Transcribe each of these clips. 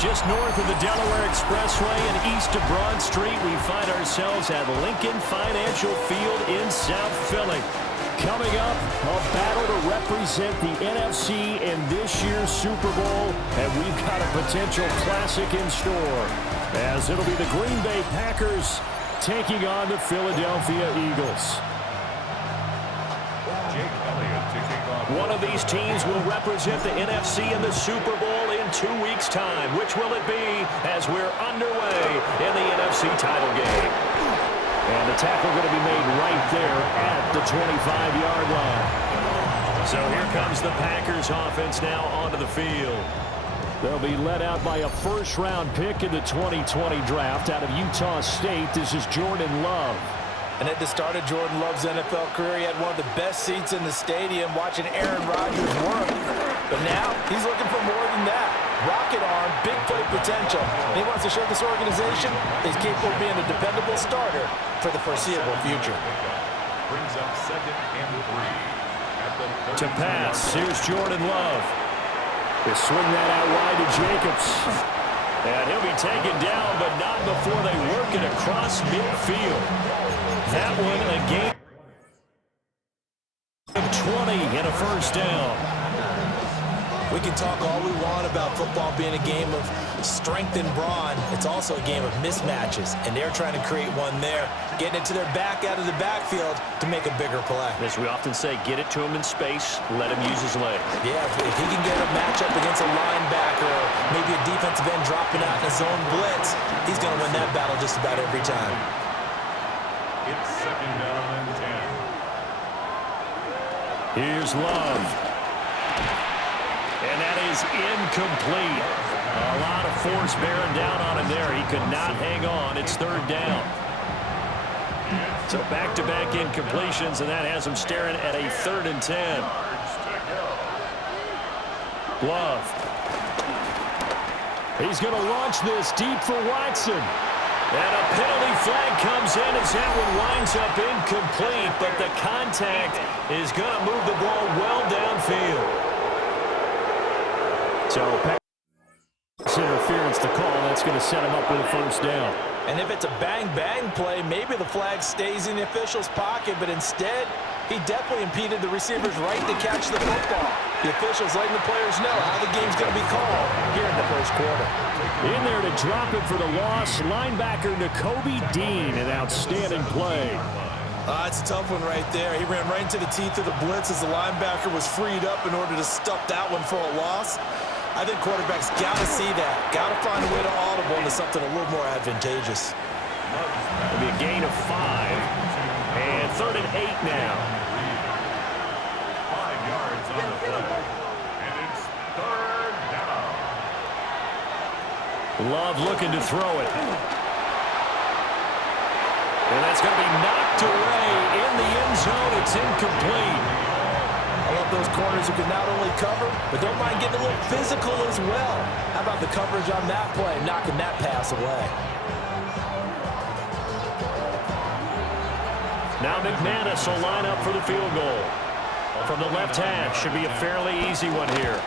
Just north of the Delaware Expressway and east of Broad Street, we find ourselves at Lincoln Financial Field in South Philly. Coming up, a battle to represent the NFC in this year's Super Bowl, and we've got a potential classic in store, as it'll be the Green Bay Packers taking on the Philadelphia Eagles. One of these teams will represent the NFC in the Super Bowl in 2 weeks' time. Which will it be as we're underway in the NFC title game? And the tackle going to be made right there at the 25-yard line. So here comes the Packers offense now onto the field. They'll be led out by a first-round pick in the 2020 draft out of Utah State. This is Jordan Love. And at the start of Jordan Love's NFL career, he had one of the best seats in the stadium watching Aaron Rodgers work. But now, he's looking for more than that. Rocket arm, big play potential. And he wants to show this organization he's capable of being a dependable starter for the foreseeable future. Brings up 2nd and 3. To pass, here's Jordan Love. They swing that out wide to Jacobs. And he'll be taken down, but not before they work it across midfield. That one, a gain of 20 and a first down. We can talk all we want about football being a game of strength and brawn. It's also a game of mismatches, and they're trying to create one there, getting it to their back out of the backfield to make a bigger play. As we often say, get it to him in space, let him use his legs. Yeah, if he can get a matchup against a linebacker or maybe a defensive end dropping out in a zone blitz, he's going to win that battle just about every time. It's 2nd down and 10. Here's Love. And that is incomplete. A lot of force bearing down on him there. He could not hang on. It's 3rd down. So back-to-back incompletions, and that has him staring at a 3rd and 10. Love. He's going to launch this deep for Watson. And a penalty flag comes in as that one winds up incomplete, but the contact is going to move the ball well downfield. So, pass interference to call. That's going to set him up with a first down. And if it's a bang-bang play, maybe the flag stays in the official's pocket, but instead, he definitely impeded the receiver's right to catch the football. The officials letting the players know how the game's going to be called here in the first quarter. In there to drop it for the loss, linebacker Nakobe Dean, an outstanding play. It's a tough one right there. He ran right into the teeth of the blitz as the linebacker was freed up in order to stuff that one for a loss. I think quarterbacks got to see that. Got to find a way to audible into something a little more advantageous. It'll be a gain of 5. And 3rd and 8 now. 5 yards on the play. And it's 3rd down. Love looking to throw it. And that's going to be knocked away in the end zone. It's incomplete. I love those corners who can not only cover, but don't mind getting a little physical as well. How about the coverage on that play, knocking that pass away? Now McManus will line up for the field goal. From the left hash, should be a fairly easy one here.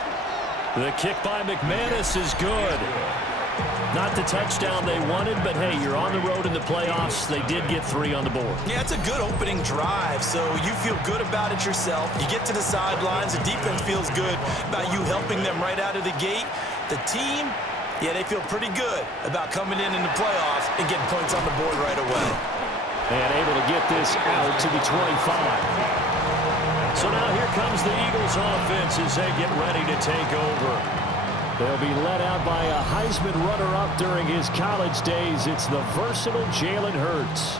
The kick by McManus is good. Not the touchdown they wanted, but hey, you're on the road in the playoffs. They did get 3 on the board. Yeah, it's a good opening drive, so you feel good about it yourself. You get to the sidelines, the defense feels good about you helping them right out of the gate. The team, yeah, they feel pretty good about coming in the playoffs and getting points on the board right away. And able to get this out to the 25. So now here comes the Eagles offense as they get ready to take over. They'll be led out by a Heisman runner-up during his college days. It's the versatile Jalen Hurts.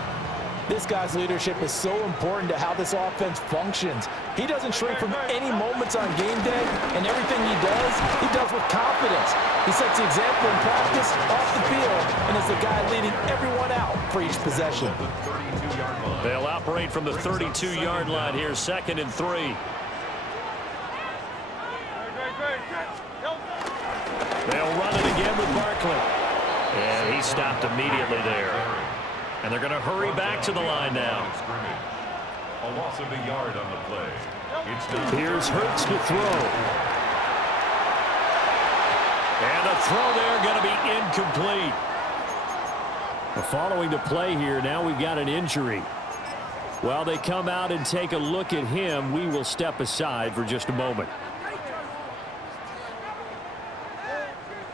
This guy's leadership is so important to how this offense functions. He doesn't shrink from any moments on game day, and everything he does with confidence. He sets the example in practice, off the field, and is the guy leading everyone out for each possession. They'll operate from the 32-yard line here, 2nd and 3. They'll run it again with Barkley. And he stopped immediately there. And they're going to hurry back to the line now. A loss of a yard on the play. Here's Hurts to throw. And the throw there going to be incomplete. Following the play here, now we've got an injury. While they come out and take a look at him, we will step aside for just a moment.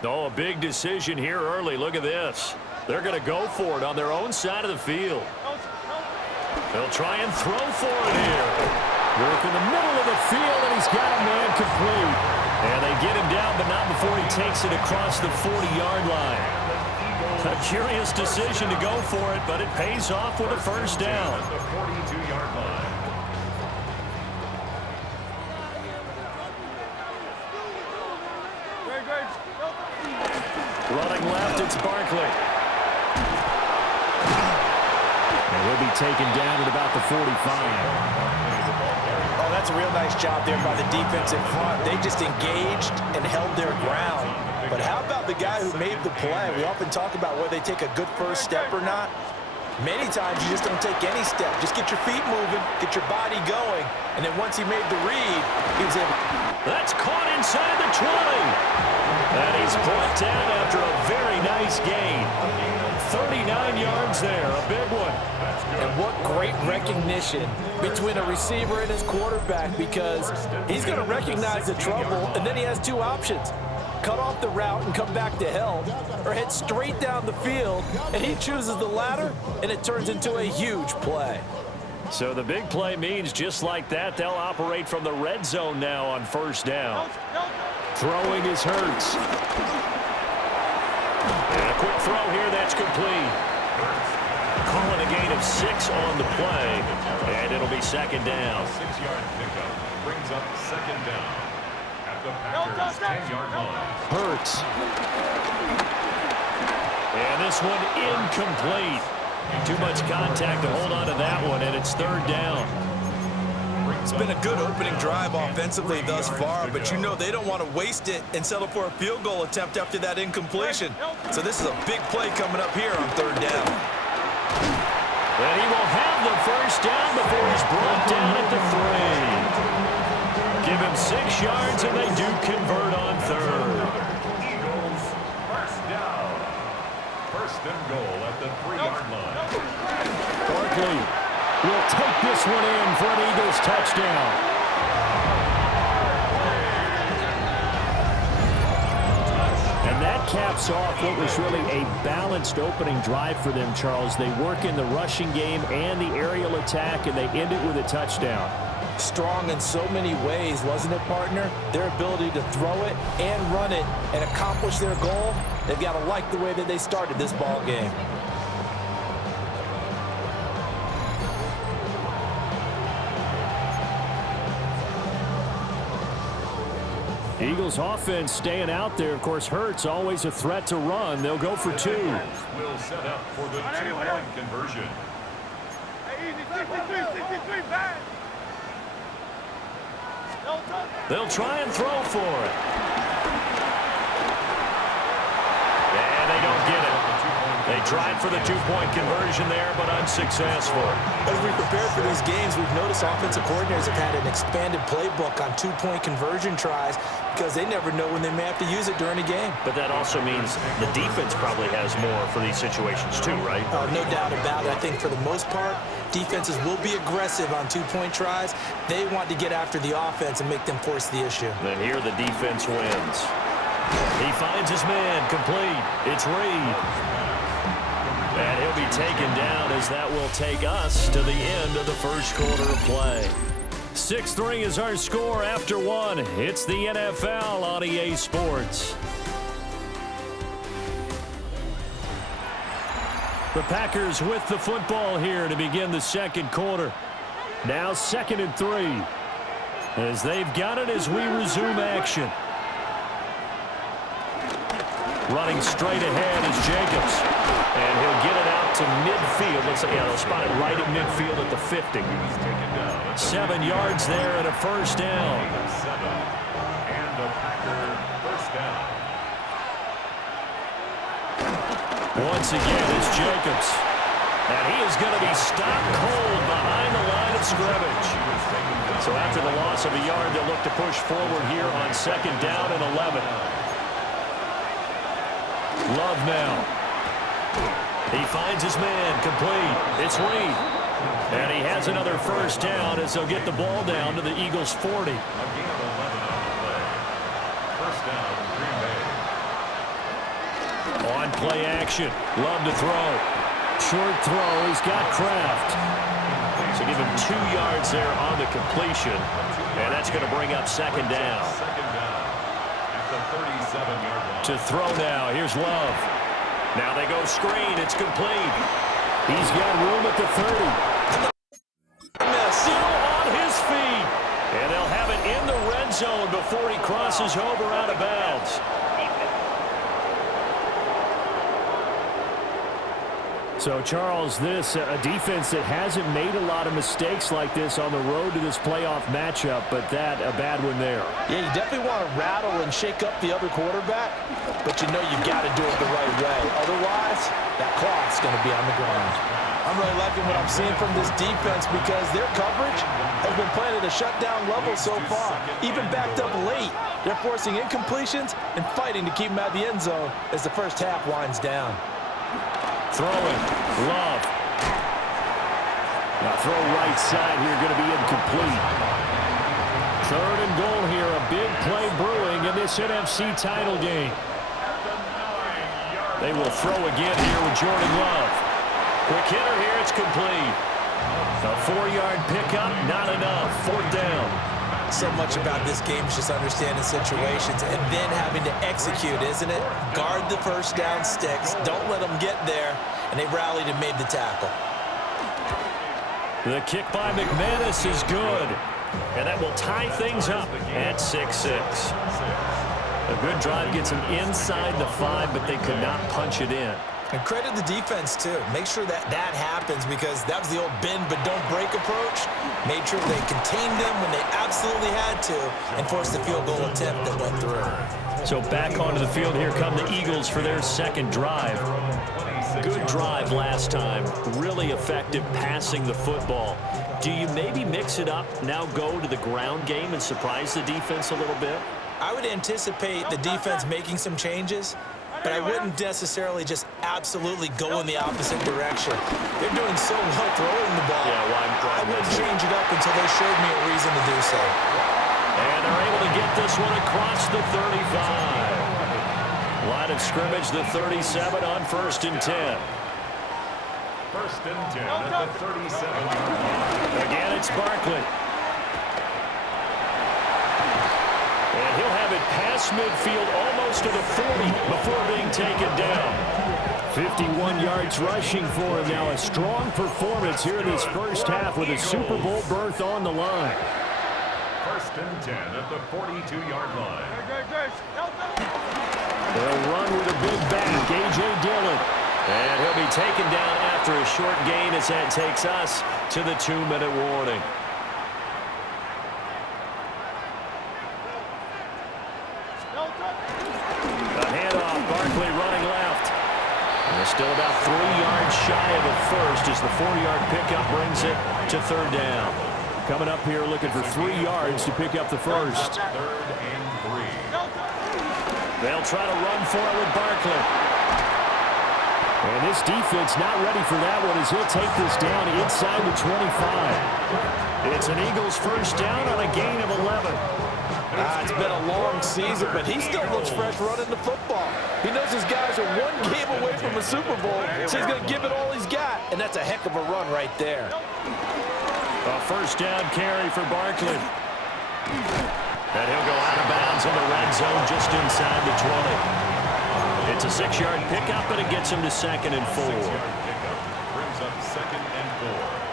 Oh, a big decision here early. Look at this. They're going to go for it on their own side of the field. They'll try and throw for it here. Work in the middle of the field, and he's got a man complete. And they get him down, but not before he takes it across the 40-yard line. A curious decision to go for it, but it pays off with a first down. The 42-yard line. Running left, it's Barkley. And he'll be taken down at about the 45. Oh, that's a real nice job there by the defense in front. They just engaged and held their ground. But how about the guy who made the play? We often talk about whether they take a good first step or not. Many times you just don't take any step. Just get your feet moving, get your body going, and then once he made the read, he was able. That's caught inside the 20. And he's brought down after a very nice gain. 39 yards there, a big one. And what great recognition between a receiver and his quarterback, because he's going to recognize the trouble, and then he has two options. Cut off the route and come back to help, or head straight down the field, and he chooses the latter, and it turns into a huge play. So the big play means just like that, they'll operate from the red zone now on first down. Throwing is Hurts. And a quick throw here, that's complete. Calling a gain of 6 on the play, and it'll be second down. 6-yard pickup brings up second down at the Packers' 10-yard line. Hurts. And this one incomplete. Too much contact to hold on to that one, and it's third down. It's been a good opening drive offensively thus far, but you know they don't want to waste it and settle for a field goal attempt after that incompletion. So this is a big play coming up here on third down. And he will have the first down before he's brought down at the 3. Give him 6 yards, and they do convert on third. Eagles first down. First and goal at the 3-yard line. Barkley will take this one in for an Eagles touchdown. And that caps off what was really a balanced opening drive for them, Charles. They work in the rushing game and the aerial attack, and they end it with a touchdown. Strong in so many ways, wasn't it, partner? Their ability to throw it and run it and accomplish their goal, they've got to like the way that they started this ball game. Eagles offense staying out there. Of course, Hurts always a threat to run. They'll go for 2. Will set up for the 2-point conversion. They'll try and throw for it. And they don't get it. They tried for the 2-point conversion there, but unsuccessful. As we prepare for these games, we've noticed offensive coordinators have had an expanded playbook on 2-point conversion tries because they never know when they may have to use it during a game. But that also means the defense probably has more for these situations too, right? No doubt about it. I think for the most part, defenses will be aggressive on 2-point tries. They want to get after the offense and make them force the issue. And here the defense wins. He finds his man complete. It's Reed. And he'll be taken down as that will take us to the end of the first quarter of play. 6-3 is our score after 1. It's the NFL on EA Sports. The Packers with the football here to begin the second quarter. Now 2nd and 3. As they've got it as we resume action. Running straight ahead is Jacobs. And he'll get it out to midfield. They'll spot it right at midfield at the 50. 7 yards there and a first down. And a Packer first down. Once again, it's Jacobs. And he is going to be stopped cold behind the line of scrimmage. So after the loss of a yard, they'll look to push forward here on 2nd down and 11. Love now. He finds his man, complete. It's Reed. And he has another first down as they'll get the ball down to the Eagles' 40. A gain of 11 on the play. First down, Green Bay. On play action. Love to throw. Short throw. He's got Kraft. So give him 2 yards there on the completion. And that's going to bring up 2nd down. Second down at the 37-yard line. To throw now. Here's Love. Now they go screen. It's complete. He's got room at the 30. Still on his feet. And they'll have it in the red zone before he crosses over out of bounds. So, Charles, this a defense that hasn't made a lot of mistakes like this on the road to this playoff matchup, but that a bad one there. Yeah, you definitely want to rattle and shake up the other quarterback, but you know you've got to do it the right way. Otherwise, that clock's going to be on the ground. I'm really liking what I'm seeing from this defense because their coverage has been playing at a shutdown level so far. Even backed up late, they're forcing incompletions and fighting to keep them out of the end zone as the first half winds down. Throwing. Love. Now throw right side here, going to be incomplete. 3rd and goal here. A big play brewing in this NFC title game. They will throw again here with Jordan Love. Quick hitter here. It's complete. A 4-yard pickup. Not enough. 4th down. So much about this game is just understanding situations and then having to execute, isn't it? Guard the first down sticks. Don't let them get there. And they rallied and made the tackle. The kick by McManus is good. And that will tie things up at 6-6. A good drive gets them inside the 5, but they could not punch it in. And credit the defense, too. Make sure that happens because that was the old bend but don't break approach. Made sure they contained them when they absolutely had to and forced the field goal attempt that went through. So back onto the field, here come the Eagles for their 2nd drive. Good drive last time. Really effective passing the football. Do you maybe mix it up, now go to the ground game and surprise the defense a little bit? I would anticipate the defense making some changes, but I wouldn't necessarily just absolutely go in the opposite direction. They're doing so well throwing the ball. Yeah, I wouldn't change it up until they showed me a reason to do so. And they're able to get this one across the 35. Line of scrimmage, the 37 on 1st and 10. 1st and 10 at the 37-yard line. Again, it's Barkley. And he'll have it past midfield almost to the 40 before being taken down. 51 yards rushing for him now. A strong performance here in this first half with a Super Bowl berth on the line. 1st and 10 at the 42-yard line. They'll run with a big back, A.J. Dillon. And he'll be taken down after a short gain as that takes us to the 2-minute warning. A handoff, Barkley running left. And they're still about 3 yards shy of the first as the 4-yard pickup brings it to 3rd down. Coming up here looking for 3 yards to pick up the first. 3rd and 3. They'll try to run for it with Barkley. And this defense not ready for that one as he'll take this down inside the 25. It's an Eagles first down on a gain of 11. It's been a long season, but he still looks fresh running the football. He knows his guys are 1 game away from a Super Bowl, so he's going to give it all he's got, and that's a heck of a run right there. A first down carry for Barkley. And he'll go out of bounds in the red zone just inside the 20. It's a 6-yard pickup, and it gets him to 2nd and 4. 6-yard pickup brings up 2nd and 4.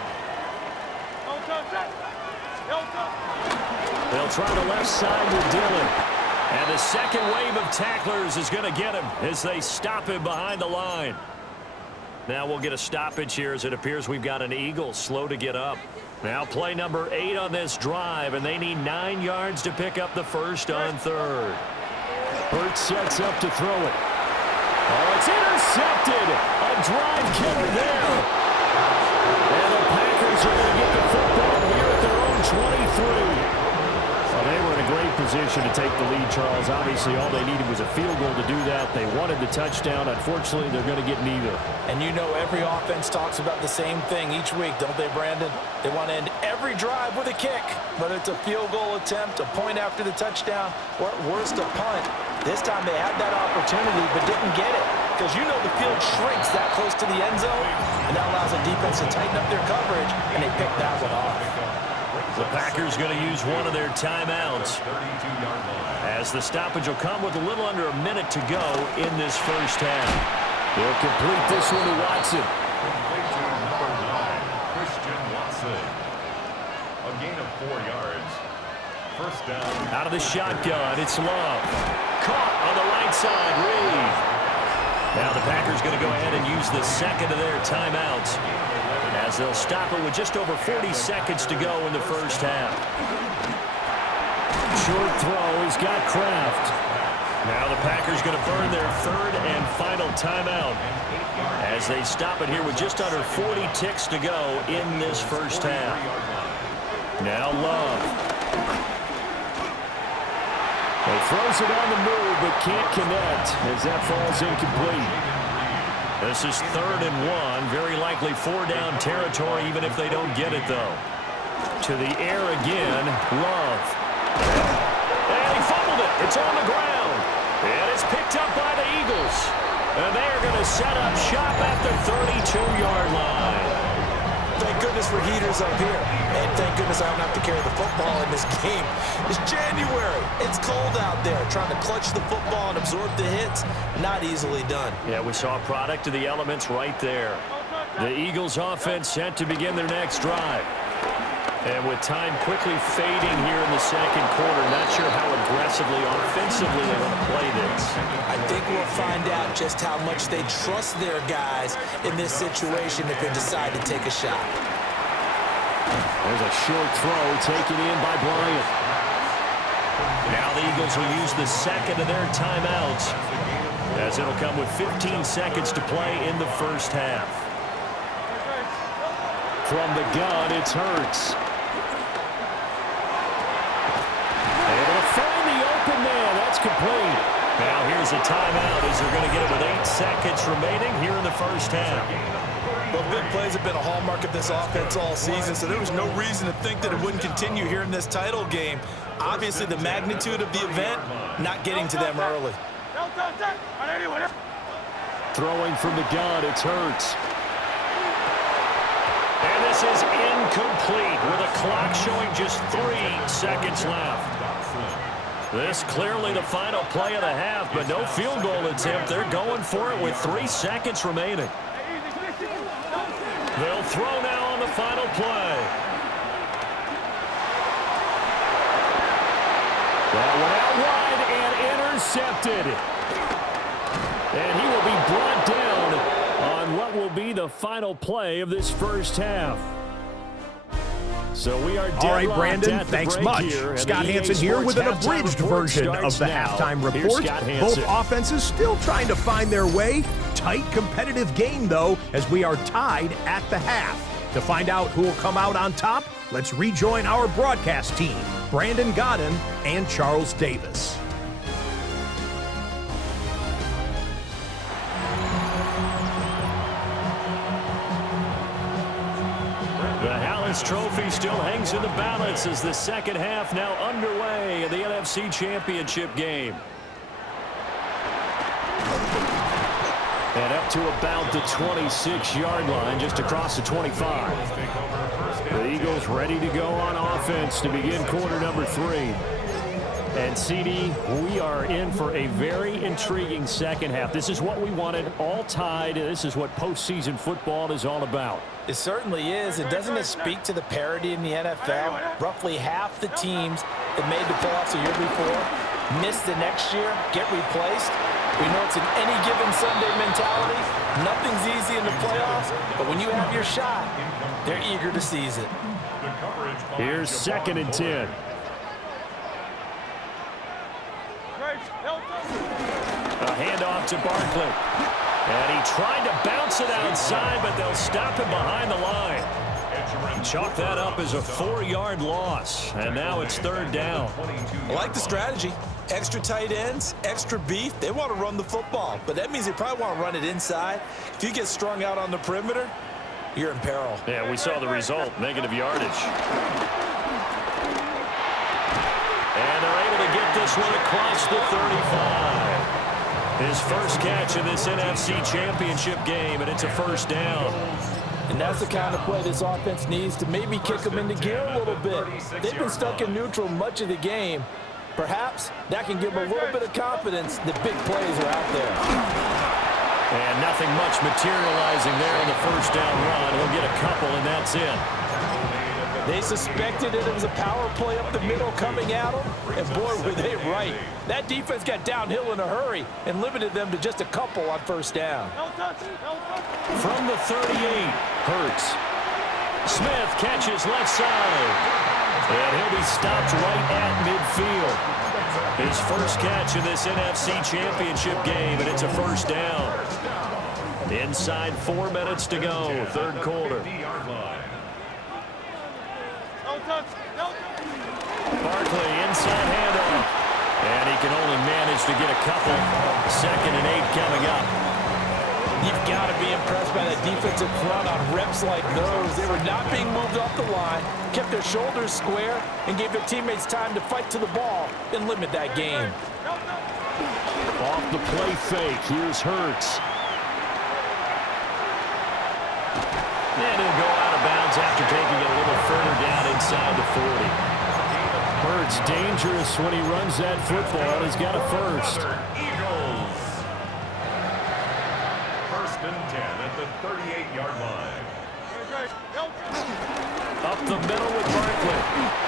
They'll try the left side with Dillon. And the second wave of tacklers is going to get him as they stop him behind the line. Now we'll get a stoppage here as it appears we've got an Eagle slow to get up. Now play number 8 on this drive, and they need 9 yards to pick up the first on 3rd. Hurts sets up to throw it. Oh, it's intercepted. A drive killer there. And the Packers are going to get the football here at their own 23. Well, they were in a great position to take the lead, Charles. Obviously, all they needed was a field goal to do that. They wanted the touchdown. Unfortunately, they're going to get neither. And you know every offense talks about the same thing each week, don't they, Brandon? They want to end every drive with a kick, whether it's a field goal attempt, a point after the touchdown, or at worst, a punt. This time they had that opportunity but didn't get it because you know the field shrinks that close to the end zone, and that allows the defense to tighten up their coverage, and they picked that one off. The Packers going to use one of their timeouts as the stoppage will come with a little under a minute to go in this first half. They'll complete this one to Watson. Complete to number 9, Christian Watson. A gain of 4 yards. First down. Out of the shotgun, it's Love. Caught on the right side, Reed. Now the Packers going to go ahead and use the second of their timeouts as they'll stop it with just over 40 seconds to go in the first half. Short throw, he's got Kraft. Now the Packers going to burn their 3rd and final timeout as they stop it here with just under 40 ticks to go in this first half. Now Love. He throws it on the move but can't connect as that falls incomplete. This is 3rd and 1, very likely 4-down territory even if they don't get it though. To the air again, Love. And he fumbled it. It's on the ground. And it's picked up by the Eagles. And they are going to set up shop at the 32-yard line. Thank goodness for heaters up here. And thank goodness I don't have to carry the football in this game. It's January. It's cold out there. Trying to clutch the football and absorb the hits, not easily done. Yeah, we saw a product of the elements right there. The Eagles offense set to begin their next drive. And with time quickly fading here in the second quarter, not sure how aggressively, offensively they're going to play this. I think we'll find out just how much they trust their guys in this situation if they decide to take a shot. There's a short throw taken in by Bryant. Now the Eagles will use the second of their timeouts as it'll come with 15 seconds to play in the first half. From the gun, it's Hurts. Able to find the open man. That's complete. Now here's a timeout as they're going to get it with 8 seconds remaining here in the first half. Well, big plays have been a hallmark of this offense all season, so there was no reason to think that it wouldn't continue here in this title game. Obviously, the magnitude of the event, not getting to them early. Throwing from the gun, it's Hurts. And this is incomplete with a clock showing just 3 seconds left. This clearly the final play of the half, but no field goal attempt. They're going for it with 3 seconds remaining. They'll throw now on the final play. That one out wide and intercepted. And he will be brought down on what will be the final play of this first half. So we are all right, Brandon, thanks much. Scott Hansen here with an abridged version of the halftime report. Both offenses still trying to find their way. Tight, competitive game, though, as we are tied at the half. To find out who will come out on top, let's rejoin our broadcast team, Brandon Godden and Charles Davis. Trophy still hangs in the balance as the second half now underway in the NFC Championship game. And up to about the 26-yard line, just across the 25. The Eagles ready to go on offense to begin quarter number 3. And CD, we are in for a very intriguing second half. This is what we wanted, all tied. This is what postseason football is all about. It certainly is. And doesn't it speak to the parity in the NFL? Roughly half the teams that made the playoffs a year before miss the next year, get replaced. We know it's an any given Sunday mentality. Nothing's easy in the playoffs, but when you have your shot, they're eager to seize it. Here's 2nd and 10. A handoff to Barkley. And he tried to bounce it outside, but they'll stop him behind the line. Chalk that up as a 4-yard loss. And now it's 3rd down. I like the strategy. Extra tight ends, extra beef. They want to run the football, but that means they probably want to run it inside. If you get strung out on the perimeter, you're in peril. Yeah, we saw the result, negative yardage. And they're able to get this one across the 35. His first catch in this NFC Championship game, and it's a 1st down. And that's the kind of play this offense needs to maybe kick them into gear a little bit. They've been stuck in neutral much of the game. Perhaps that can give them a little bit of confidence that big plays are out there. And nothing much materializing there in the 1st down run. He'll get a couple, and that's it. They suspected it was a power play up the middle coming at them, and boy, were they right. That defense got downhill in a hurry and limited them to just a couple on 1st down. From the 38, Hurts. Smith catches left side. And he'll be stopped right at midfield. His first catch in this NFC Championship game, and it's a 1st down. Inside 4 minutes to go, 3rd quarter. Barkley, inside handoff. And he can only manage to get a couple. 2nd and 8 coming up. You've got to be impressed by that defensive front on reps like those. They were not being moved off the line, kept their shoulders square, and gave their teammates time to fight to the ball and limit that game. Off the play fake, here's Hurts. And he'll go out of bounds after taking it a little further down inside the 40. Hurts dangerous when he runs that football. He's got a 1st. Eagles. 1st and 10 at the 38-yard line. Up the middle with Barkley.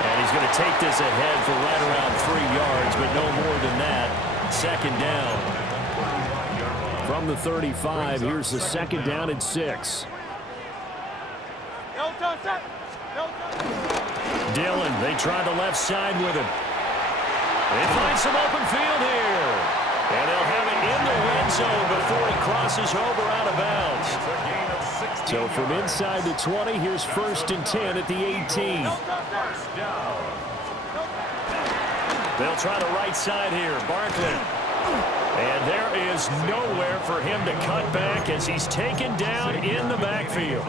And he's going to take this ahead for right around 3 yards, but no more than that. 2nd down. From the 35, here's the 2nd down and 6. Dillon, they tried the left side with him. They find some open field here. And they'll have it in the red zone before he crosses over out of bounds. So from inside the 20, here's 1st and 10 at the 18. They'll try the right side here. Barkley. And there is nowhere for him to cut back as he's taken down in the backfield.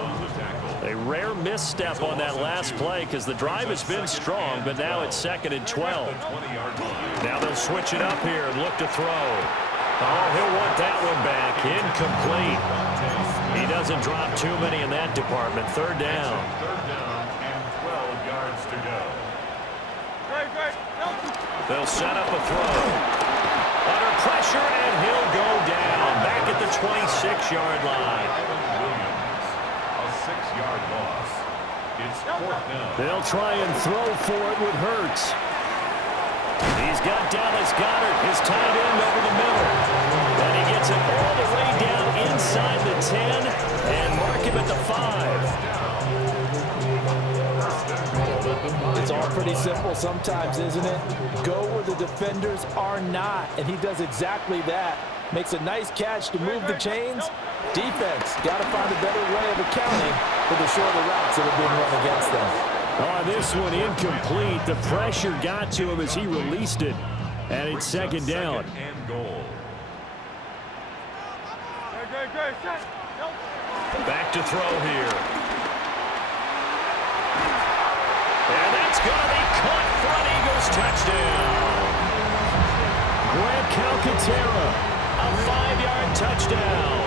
A rare misstep on that last play because the drive has been strong, but now it's 2nd and 12. Now they'll switch it up here and look to throw. Oh, he'll want that one back. Incomplete. He doesn't drop too many in that department. 3rd down. 3rd down and 12 yards to go. They'll set up a throw. Under pressure, and he'll go down. Back at the 26-yard line. A 6-yard loss. It's 4th down. They'll try and throw for it with Hurts. He's got Dallas Goedert, his tight end, over the middle. And he gets it all the way down inside the 10 and mark him at the 5. It's all pretty simple sometimes, isn't it? Go where the defenders are not, and he does exactly that. Makes a nice catch to move the chains. Defense got to find a better way of accounting for the shorter routes that are being run against them. Oh, this one incomplete. The pressure got to him as he released it. And it's 2nd down. And goal. Back to throw here. And that's going to be caught for an Eagles touchdown. Grant Calcaterra, a 5-yard touchdown.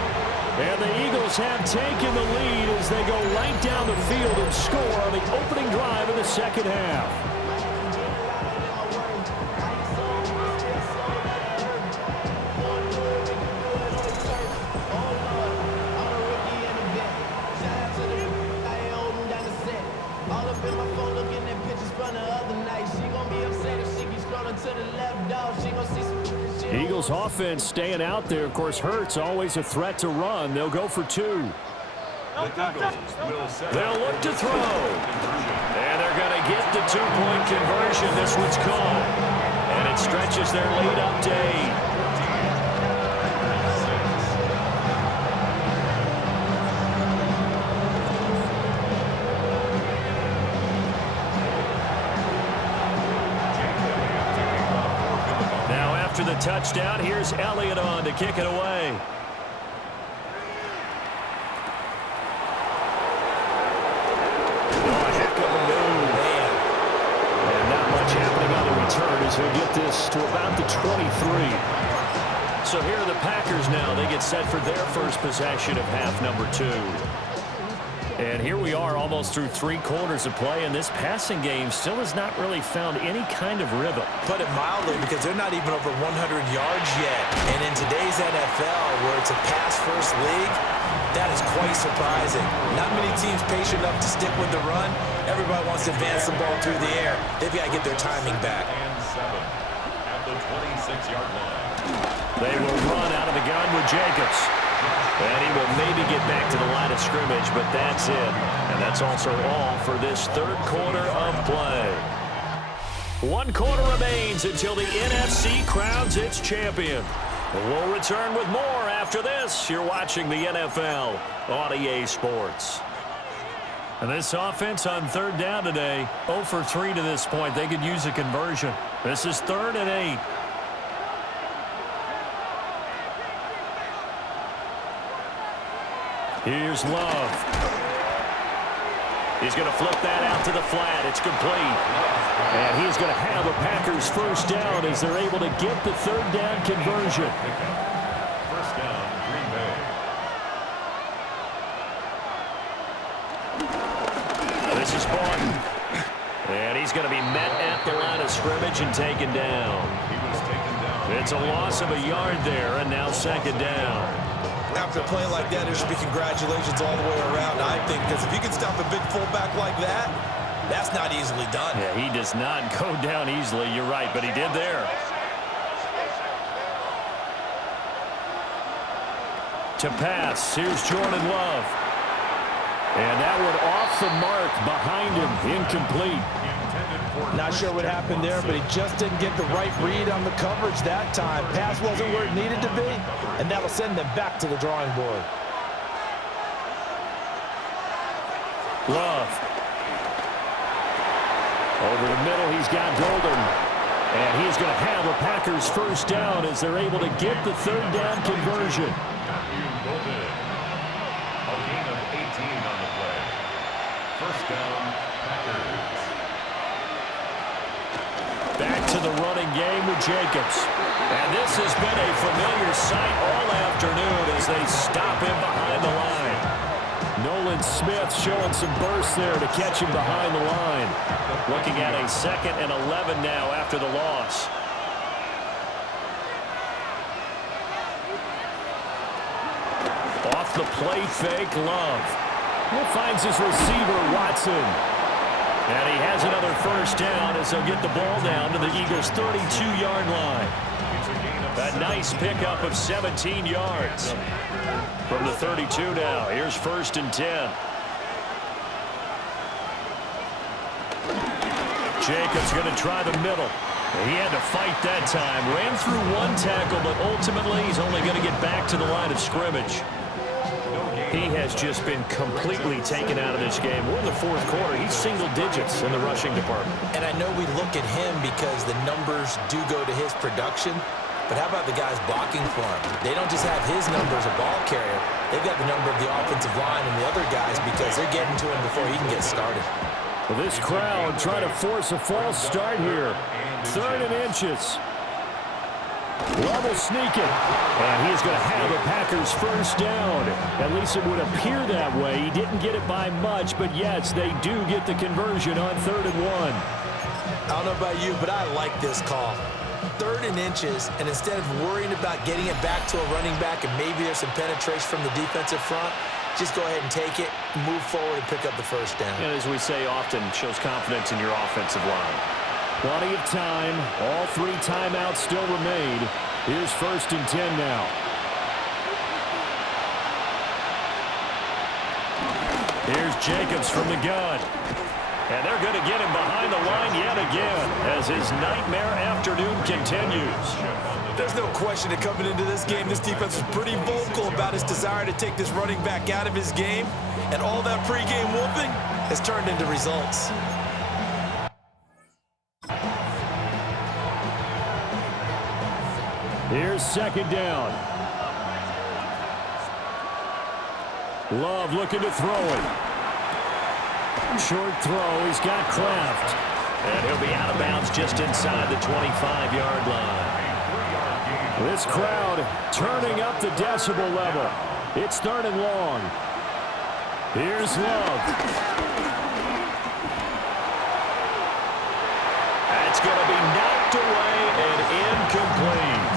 And the Eagles have taken the lead as they go right down the field and score on the opening drive of the second half. This offense staying out there. Of course, Hurts always a threat to run. They'll go for 2. They'll look to throw. And they're going to get the 2-point conversion. This one's caught. And it stretches their lead up to 8. After the touchdown, here's Elliott on to kick it away. Oh, a heck of a move. Man. And not much happening on the return as he'll get this to about the 23. So here are the Packers now. They get set for their first possession of half number 2. And here we are almost through 3 quarters of play, and this passing game still has not really found any kind of rhythm. Put it mildly, because they're not even over 100 yards yet. And in today's NFL, where it's a pass-first league, that is quite surprising. Not many teams patient enough to stick with the run. Everybody wants to advance the ball through the air. They've got to get their timing back. And 7 at the 26-yard line. They will run out of the gun with Jacobs. And he will maybe get back to the line of scrimmage, but that's it. And that's also all for this third quarter of play. 1 quarter remains until the NFC crowns its champion. We'll return with more after this. You're watching the NFL on EA Sports. And this offense on 3rd down today, 0 for 3 to this point. They could use a conversion. This is 3rd and 8. Here's Love. He's going to flip that out to the flat. It's complete. And he's going to have a Packers first down as they're able to get the 3rd down conversion. First down, Green Bay. This is Barton. And he's going to be met at the line of scrimmage and taken down. He was taken down. It's a loss of a yard there, and now 2nd down. After a play like that, there should be congratulations all the way around, I think, because if you can stop a big fullback like that, that's not easily done. Yeah, he does not go down easily. You're right, but he did there. To pass, here's Jordan Love. And that one off the mark behind him, incomplete. Not sure what happened there, but he just didn't get the right read on the coverage that time. Pass wasn't where it needed to be, and that'll send them back to the drawing board. Love. Over the middle, he's got Golden. And he's going to have a Packers first down as they're able to get the 3rd down conversion. Golden. A gain of 18 on the play. First down, Packers. Back to the running game with Jacobs. And this has been a familiar sight all afternoon as they stop him behind the line. Nolan Smith showing some burst there to catch him behind the line. Looking at a 2nd and 11 now after the loss. Off the play fake, Love. He finds his receiver, Watson. And he has another first down as they'll get the ball down to the Eagles' 32-yard line. A nice pickup of 17 yards. From the 32 now, here's 1st and 10. Jacobs going to try the middle. He had to fight that time. Ran through 1 tackle, but ultimately he's only going to get back to the line of scrimmage. He has just been completely taken out of this game. We're in the 4th quarter. He's single digits in the rushing department. And I know we look at him because the numbers do go to his production. But how about the guys blocking for him? They don't just have his number as a ball carrier. They've got the number of the offensive line and the other guys because they're getting to him before he can get started. Well, this crowd trying to force a false start here. 3rd and inches. Love will sneak it. And he's going to have a Packers first down. At least it would appear that way. He didn't get it by much, but yes, they do get the conversion on 3rd and 1. I don't know about you, but I like this call. 3rd and inches, and instead of worrying about getting it back to a running back and maybe there's some penetration from the defensive front, just go ahead and take it, move forward, and pick up the first down. And as we say often, shows confidence in your offensive line. Plenty of time. All 3 timeouts still remain. Here's 1st and 10 now. Here's Jacobs from the gun. And they're going to get him behind the line yet again as his nightmare afternoon continues. There's no question that coming into this game, this defense is pretty vocal about its desire to take this running back out of his game. And all that pregame wolfing has turned into results. Here's 2nd down. Love looking to throw it. Short throw. He's got Kraft. And he'll be out of bounds just inside the 25-yard line. This crowd turning up the decibel level. It's 3rd and long. Here's Love. That's going to be knocked away and incomplete.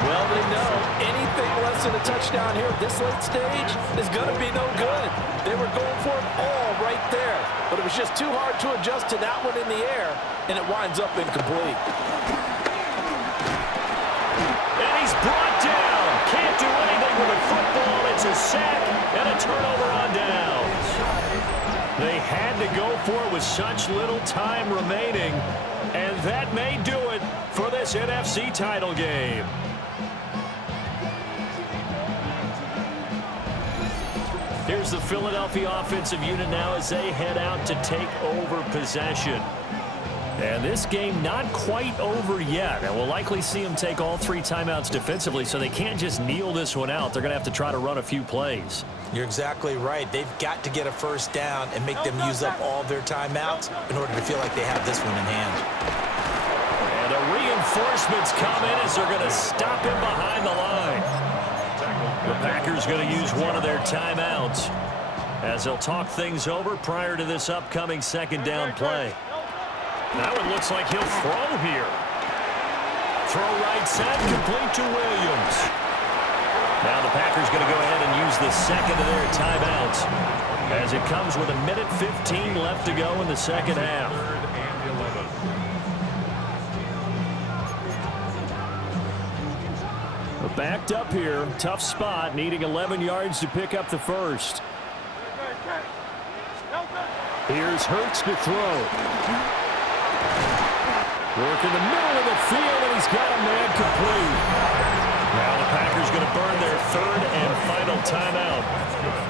Well, they know anything less than a touchdown here at this late stage is going to be no good. They were going for it all right there, but it was just too hard to adjust to that one in the air, and it winds up incomplete. And he's brought down. Can't do anything with a football. It's a sack and a turnover on downs. They had to go for it with such little time remaining, and that may do it for this NFC title game. Here's the Philadelphia offensive unit now as they head out to take over possession. And this game not quite over yet. And we'll likely see them take all 3 timeouts defensively, so they can't just kneel this one out. They're going to have to try to run a few plays. You're exactly right. They've got to get a 1st down and make them use up all their timeouts in order to feel like they have this one in hand. And the reinforcements come in as they're going to stop him behind the line. The Packers going to use one of their timeouts as they'll talk things over prior to this upcoming 2nd down play. That one looks like he'll throw here. Throw right side, complete to Williams. Now the Packers going to go ahead and use the 2nd of their timeouts as it comes with 1:15 left to go in the 2nd half. Backed up here, tough spot, needing 11 yards to pick up the 1st. Here's Hurts to throw. Work in the middle of the field, and he's got a man complete. Now the Packers going to burn their 3rd and final timeout.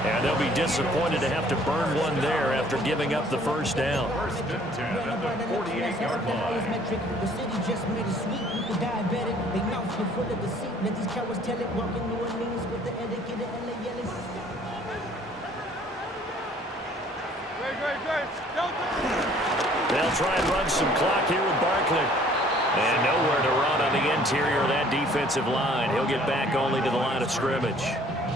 And they'll be disappointed to have to burn one there after giving up the 1st down. 1st and 10 at the 48-yard line. The city just made it sweet with the diabetic. They mouths get full of deceit. Let these cowards tell it. Walking New Orleans with the etiquette and the yelling. They'll try and run some clock here with Barkley. And nowhere to run on the interior of that defensive line. He'll get back only to the line of scrimmage.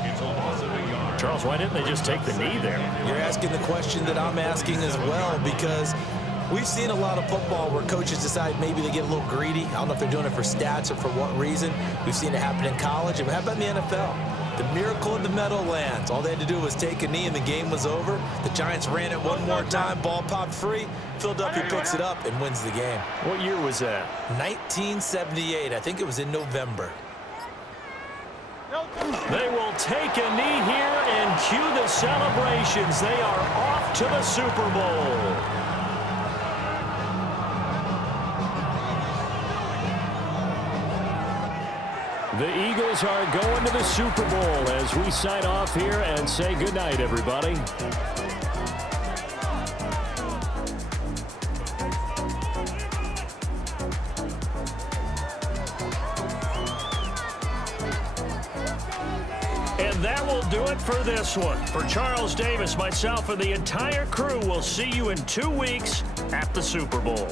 It's a loss of a yard. Charles, why didn't they just take the knee there? You're asking the question that I'm asking as well, because we've seen a lot of football where coaches decide maybe they get a little greedy. I don't know if they're doing it for stats or for what reason. We've seen it happen in college. And how about in the NFL? The miracle in the Meadowlands. All they had to do was take a knee and the game was over. The Giants ran it one more time. Ball popped free. Philadelphia picks it up and wins the game. What year was that? 1978. I think it was in November. They will take a knee here and cue the celebrations. They are off to the Super Bowl. The Eagles are going to the Super Bowl as we sign off here and say goodnight, everybody. And that will do it for this one. For Charles Davis, myself, and the entire crew, we'll see you in 2 weeks at the Super Bowl.